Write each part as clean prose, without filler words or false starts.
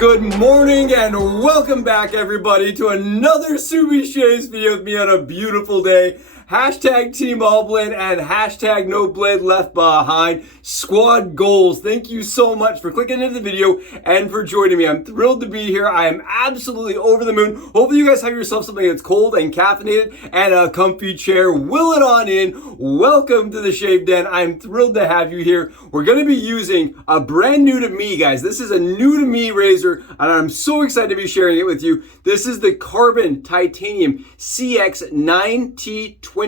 Good morning and welcome back everybody to another Subi Shaves video with me on a beautiful day. Hashtag Team All Blade and hashtag No Blade Left Behind. Squad goals. Thank you so much for clicking into the video and for joining me. I'm thrilled to be here. I am absolutely over the moon. Hopefully you guys have yourself something that's cold and caffeinated and a comfy chair. Will it on in. Welcome to the Shave Den. I'm thrilled to have you here. We're going to be using a brand new to me, guys. This is a new to me razor and I'm so excited to be sharing it with you. This is the Carbon Titanium CX9T25.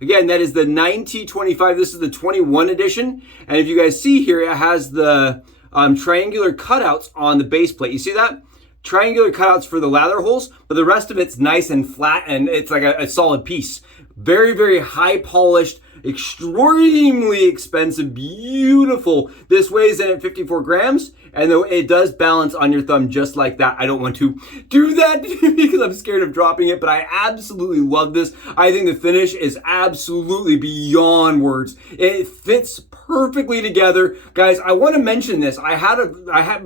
Again, that is the 9T25. This is the 21 edition. And if you guys see here, it has the triangular cutouts on the base plate. You see that? Triangular cutouts for the lather holes, but the rest of it's nice and flat and it's like a solid piece. Very, very high polished, extremely expensive, beautiful. This weighs in at 54 grams, and though it does balance on your thumb just like that. I don't want to do that because I'm scared of dropping it, but I absolutely love this. I think the finish is absolutely beyond words. It fits perfectly together. Guys, I want to mention this. I had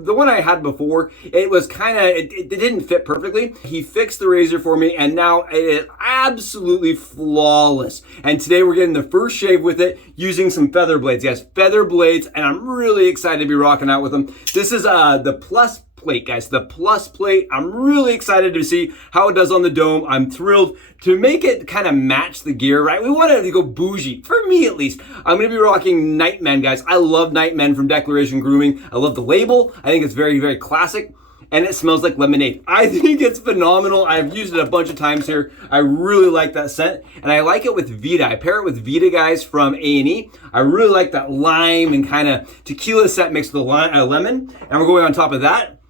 the one I had before, it was kind of, it didn't fit perfectly. He fixed the razor for me, and now it is absolutely flawless. And today we're getting the first shave with it using some feather blades. Yes, feather blades, and I'm really excited to be rocking out with them. This is the Plus plate, guys, the Plus plate. I'm really excited to see how it does on the dome. I'm thrilled to make it kind of match the gear, right? We want it to go bougie, for me at least. I'm going to be rocking Nightman, guys. I love Nightman from Declaration Grooming. I love the label. I think it's very, very classic. And it smells like lemonade. I think it's phenomenal. I've used it a bunch of times here. I really like that scent. And I like it with VIDA. I pair it with VIDA, guys, from A&E. I really like that lime and kind of tequila scent mixed with a lemon. And we're going on top of that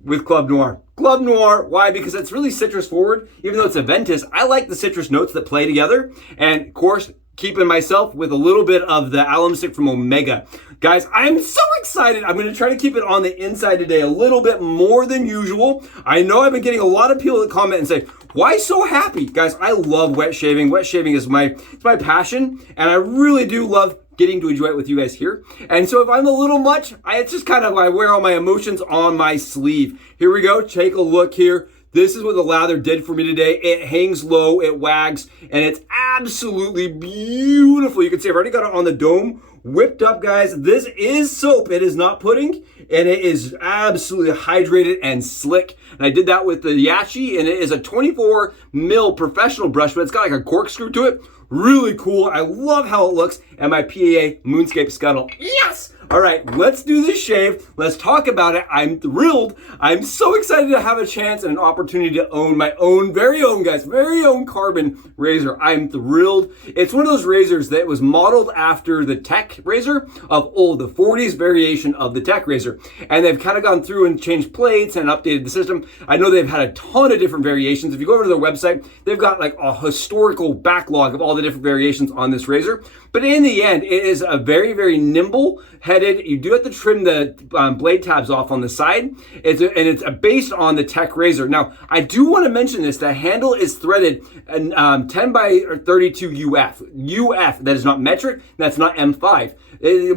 with Club Noir. Club Noir, why? Because it's really citrus forward. Even though it's a Ventus, I like the citrus notes that play together. And of course, keeping myself with a little bit of the alum stick from Omega. Guys, I'm so excited. I'm going to try to keep it on the inside today a little bit more than usual. I know I've been getting a lot of people that comment and say, why so happy? Guys, I love wet shaving. Wet shaving is my passion, and I really do love getting to enjoy it with you guys here. And so if I'm a little much, it's just kind of, I wear all my emotions on my sleeve. Here we go. Take a look here. This is what the lather did for me today. It hangs low, it wags, and it's absolutely beautiful. You can see I've already got it on the dome, whipped up, guys. This is soap. It is not pudding, and it is absolutely hydrated and slick. And I did that with the YAQI, and it is a 24 mil professional brush, but it's got like a corkscrew to it. Really cool. I love how it looks. And my PAA Moonscape Scuttle. Yes! All right, let's do this shave. Let's talk about it. I'm thrilled. I'm so excited to have a chance and an opportunity to own my own, very own, guys, very own carbon razor. I'm thrilled. It's one of those razors that was modeled after the Tech razor of the 40s variation of the Tech razor. And they've kind of gone through and changed plates and updated the system. I know they've had a ton of different variations. If you go over to their website, they've got like a historical backlog of all the different variations on this razor. But in the end, it is a very, very nimble headed. You do have to trim the blade tabs off on the side. It's based on the Tech razor. Now, I do want to mention this. The handle is threaded 10 by 32 UF. UF, that is not metric. That's not M5.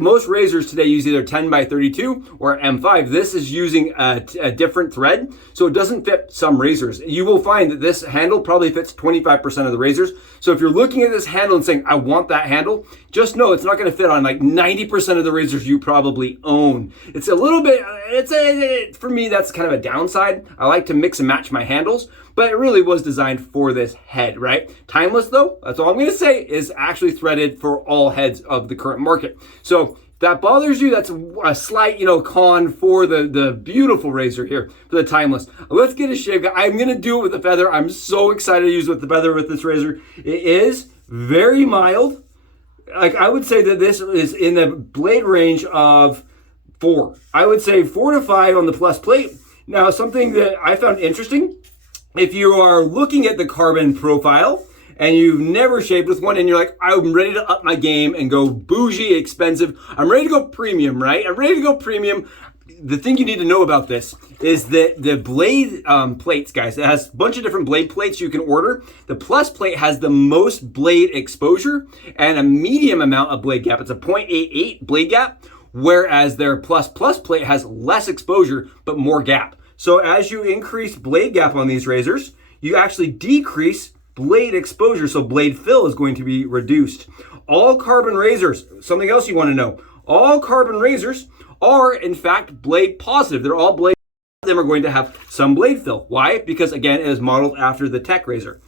Most razors today use either 10 by 32 or M5. This is using a different thread, so it doesn't fit some razors. You will find that this handle probably fits 25% of the razors. So if you're looking at this handle and saying, I want that handle, just know it's not going to fit on like 90% of the razors you probably own. It's a little bit, for me, that's kind of a downside. I like to mix and match my handles, but it really was designed for this head, right? Timeless though, that's all I'm going to say, is actually threaded for all heads of the current market. So if that bothers you, that's a slight, con for the beautiful razor here, for the Timeless. Let's get a shave. I'm going to do it with the feather. I'm so excited to use with the feather with this razor. It is very mild. Like, I would say that this is in the blade range of 4. I would say 4 to 5 on the Plus plate. Now, something that I found interesting, if you are looking at the carbon profile and you've never shaved with one and you're like, I'm ready to up my game and go bougie, expensive. I'm ready to go premium, right? I'm ready to go premium. The thing you need to know about this is that the blade plates, guys, it has a bunch of different blade plates you can order. The Plus plate has the most blade exposure and a medium amount of blade gap. It's a 0.88 blade gap. whereas their plus plate has less exposure but more gap. So as you increase blade gap on these razors, you actually decrease blade exposure, so blade fill is going to be reduced. All carbon razors, something else you want to know, all carbon razors are in fact blade positive. They're all blade. Them are going to have some blade fill. Why? Because again, it is modeled after the Tech razor.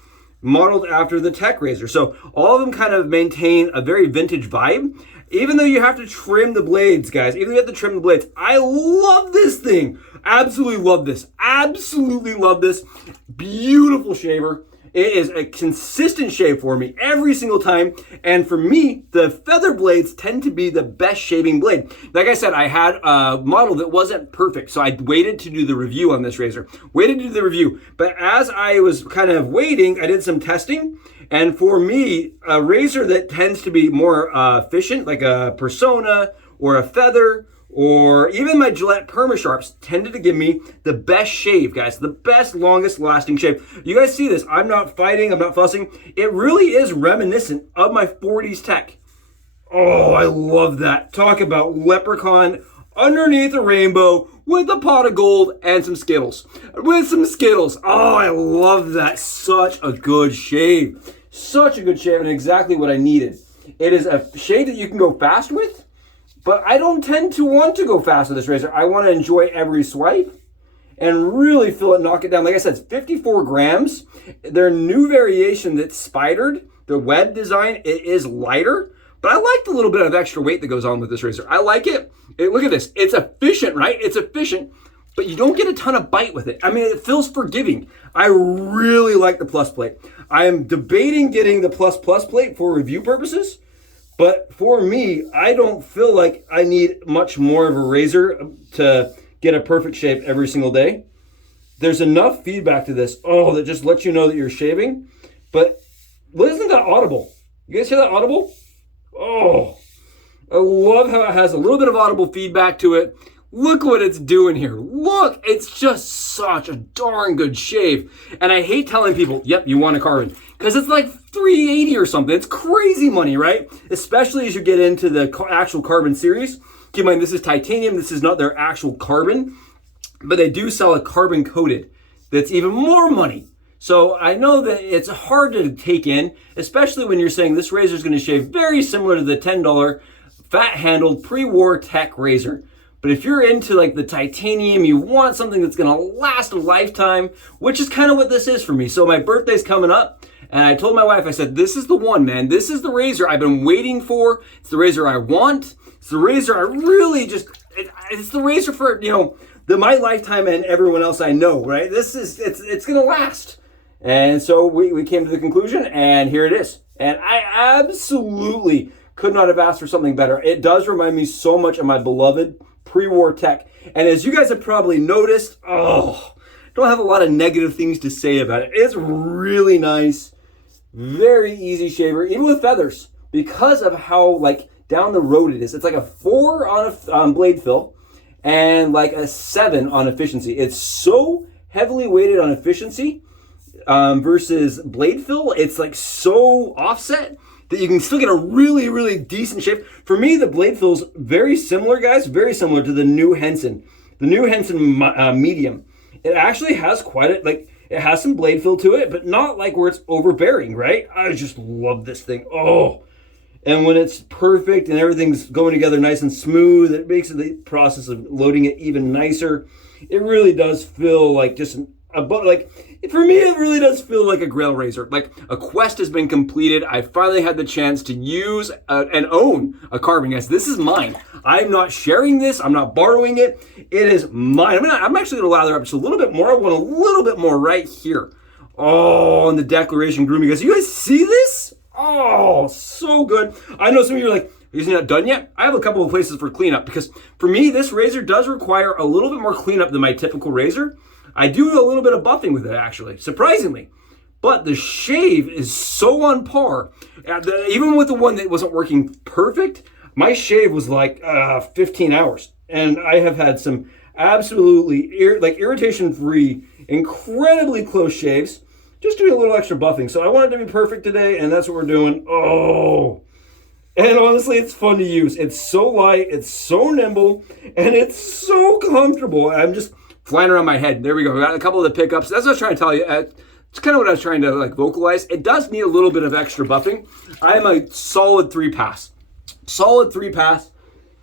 So all of them kind of maintain a very vintage vibe, even though you have to trim the blades, guys. Even though you have to trim the blades. I love this thing. Absolutely love this. Absolutely love this. Beautiful shaver. It is a consistent shave for me every single time. And for me, the feather blades tend to be the best shaving blade. Like I said, I had a model that wasn't perfect, so I waited to do the review on this razor. But as I was kind of waiting, I did some testing. And for me, a razor that tends to be more efficient, like a Persona or a Feather, or even my Gillette Perma-Sharps, tended to give me the best shave, guys. The best, longest lasting shave. You guys see this. I'm not fighting. I'm not fussing. It really is reminiscent of my 40s Tech. Oh, I love that. Talk about leprechaun underneath a rainbow with a pot of gold and some Skittles. Oh, I love that. Such a good shave. And exactly what I needed. It is a shave that you can go fast with. But I don't tend to want to go fast with this razor. I want to enjoy every swipe and really feel it, knock it down. Like I said, it's 54 grams. Their new variation that's spidered, the web design, it is lighter. But I like the little bit of extra weight that goes on with this razor. I like it. Look at this. It's efficient, right? It's efficient, but you don't get a ton of bite with it. I mean, it feels forgiving. I really like the plus plate. I am debating getting the plus plate for review purposes. But for me, I don't feel like I need much more of a razor to get a perfect shave every single day. There's enough feedback to this, that just lets you know that you're shaving. But isn't that audible? You guys hear that audible? Oh, I love how it has a little bit of audible feedback to it. Look what it's doing here. Look, it's just such a darn good shave. And I hate telling people, yep, you want a carbon. Because it's like $380 or something. It's crazy money, right? Especially as you get into the actual carbon series. Keep in mind, this is titanium. This is not their actual carbon. But they do sell a carbon coated that's even more money. So I know that it's hard to take in, especially when you're saying this razor is going to shave very similar to the $10 fat-handled pre-war Tech razor. But if you're into like the titanium, you want something that's going to last a lifetime, which is kind of what this is for me. So my birthday's coming up, and I told my wife, I said, this is the one, man. This is the razor I've been waiting for. It's the razor I want. It's the razor I really just, it's the razor for, my lifetime and everyone else I know, right? It's going to last. And so we came to the conclusion, and here it is. And I absolutely could not have asked for something better. It does remind me so much of my beloved pre-war Tech. And as you guys have probably noticed, don't have a lot of negative things to say about it. It's really nice, very easy shaver, even with feathers, because of how down the road it is. It's like a 4 on blade fill and like a 7 on efficiency. It's so heavily weighted on efficiency versus blade fill. It's like so offset that you can still get a really, really decent shave. For me, the blade fill's very similar, guys, very similar to the new Henson. The new Henson medium. It actually has it has some blade fill to it, but not like where it's overbearing, right? I just love this thing. And when it's perfect and everything's going together nice and smooth, it makes the process of loading it even nicer. It really does feel like for me, it really does feel like a Grail razor. Like a quest has been completed. I finally had the chance to use and own a carbon. Guys, this is mine. I'm not sharing this. I'm not borrowing it. It is mine. I'm actually going to lather up just a little bit more. I want a little bit more right here. And the Declaration Grooming. Guys, you guys see this? So good. I know some of you are like, isn't that done yet? I have a couple of places for cleanup because for me, this razor does require a little bit more cleanup than my typical razor. I do a little bit of buffing with it, actually, surprisingly. But the shave is so on par. Even with the one that wasn't working perfect, my shave was like 15 hours. And I have had some absolutely irritation-free, incredibly close shaves. Just doing a little extra buffing. So I wanted to be perfect today, and that's what we're doing. And honestly, it's fun to use. It's so light, it's so nimble, and it's so comfortable. I'm just flying around my head. There we go. We got a couple of the pickups. That's what I was trying to tell you. It's kind of what I was trying to like vocalize. It does need a little bit of extra buffing. I am a solid 3-pass. Solid 3-pass.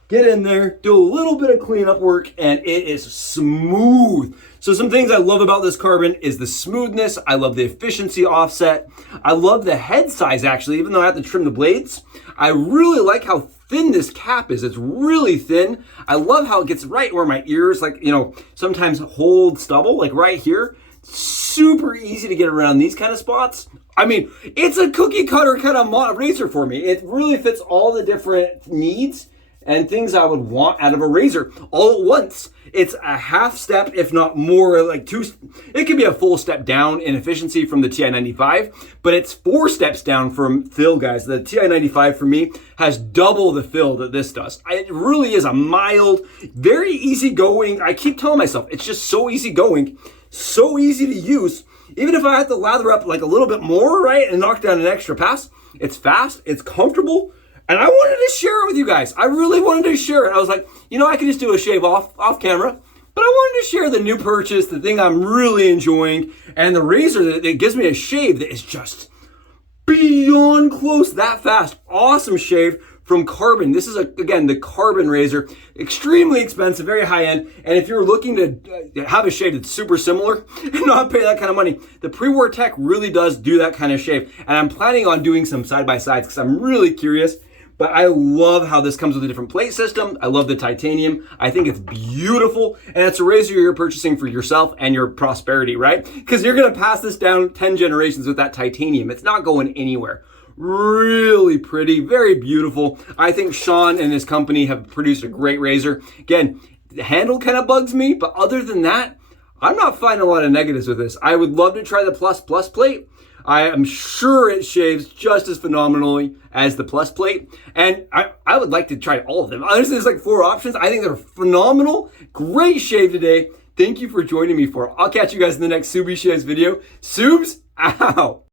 Get in there, do a little bit of cleanup work, and it is smooth. So some things I love about this carbon is the smoothness. I love the efficiency offset. I love the head size, actually, even though I have to trim the blades. I really like how thin this cap is. It's really thin. I love how it gets right where my ears, like, you know, sometimes hold stubble, like right here. Super easy to get around these kind of spots. I mean, it's a cookie cutter kind of razor for me. It really fits all the different needs and things I would want out of a razor all at once. It's a half step, if not more, like it could be a full step down in efficiency from the TI-95, but it's 4 steps down from fill, guys. The TI-95 for me has double the fill that this does. It really is a mild, very easygoing. I keep telling myself, it's just so easygoing, so easy to use. Even if I had to lather up like a little bit more, right, and knock down an extra pass, it's fast, it's comfortable. And I wanted to share it with you guys. I really wanted to share it. I was like, you know, I could just do a shave off camera, but I wanted to share the new purchase, the thing I'm really enjoying, and the razor that gives me a shave that is just beyond close, that fast. Awesome shave from Carbon. This is, again, the Carbon razor. Extremely expensive, very high end. And if you're looking to have a shave that's super similar and not pay that kind of money, the Pre-War Tech really does do that kind of shave. And I'm planning on doing some side-by-sides because I'm really curious. But I love how this comes with a different plate system. I love the titanium. I think it's beautiful. And it's a razor you're purchasing for yourself and your prosperity, right? Because you're going to pass this down 10 generations with that titanium. It's not going anywhere. Really pretty, very beautiful. I think Sean and his company have produced a great razor. Again, the handle kind of bugs me, but other than that, I'm not finding a lot of negatives with this. I would love to try the Plus plate. I am sure it shaves just as phenomenally as the Plus plate. And I would like to try all of them. Honestly, there's like 4 options. I think they're phenomenal. Great shave today. Thank you for joining me for it. I'll catch you guys in the next Subie Shaves video. Subs, out.